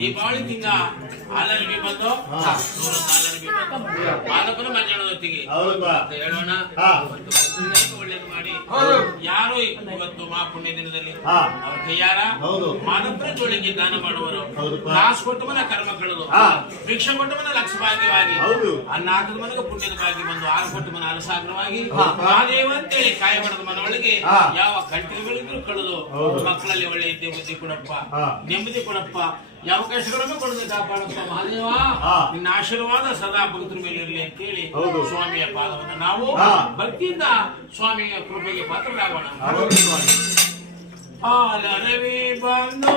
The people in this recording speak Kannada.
ದೀಪಾವಳಿ ತಿಂಗ ಹಾಲರ್ಬಿ ಬಂದು ಹಾಲರ್ಬಿ ಬಂದು ಪಾಲಕನ ಮಂಜಣ್ಣದೊತ್ತಿಗೆ ಹೇಳೋಣ. ಒಳ್ಳೇದು ಮಾಡಿ ಯಾರು ಇವತ್ತು ಮಹಾಪುಣ್ಯ ದಿನದಲ್ಲಿ ಅವ್ರ ಕೈಯಾರ ಮಾನಪ್ರ ಜೋಳಿಗೆ ದಾನ ಮಾಡುವರು. ಕಾಸು ಕೊಟ್ಟ ಮನ ಕರ್ಮ ಕಳೆದು ಭಿಕ್ಷೆ ಕೊಟ್ಟ ಮನ ಲಕ್ಷ ಭಾಗ್ಯವಾಗಿ ಅನ್ನ ಹಾಕದ ಮನೆಗೆ ಪುಣ್ಯದ ಭಾಗ್ಯ ಬಂದು ಹಾಲು ಕೊಟ್ಟ ಮನ ಅಲಸಾಗ್ರವಾಗಿ ಮಹಾದೇವ ಅಂತೇಳಿ ಕಾಯ ಮಾಡದ ಮನ ಒಳಗೆ ಯಾವ ಕಂಟಿಗಳಿದ್ರು ಕಳೆದು ಮಕ್ಕಳಲ್ಲಿ ಒಳ್ಳೆ ಇದ್ದೆ ಬುದ್ಧಿ ಕೊಡಪ್ಪ, ನೆಮ್ಮದಿ ಕೊಡಪ್ಪ, ಯಾವ ಕಷ್ಟಗಳನ್ನು ಕೊಡದೆ ಕಾಪಾಡಪ್ಪ ಮಹಾದೇವ. ನಿನ್ನ ಆಶೀರ್ವಾದ ಸದಾ ಭಕ್ತರ ಮೇಲೆ ಇರಲಿ ಅಂತ ಹೇಳಿ ಸ್ವಾಮಿಯ ಪಾದವನ್ನು ನಾವು ಭಕ್ತಿಯಿಂದ ಸ್ವಾಮಿಯ ಕೃಪೆಗೆ ಪಾತ್ರರಾಗೋಣ. ಹಾಲರವಿ ಬಂದು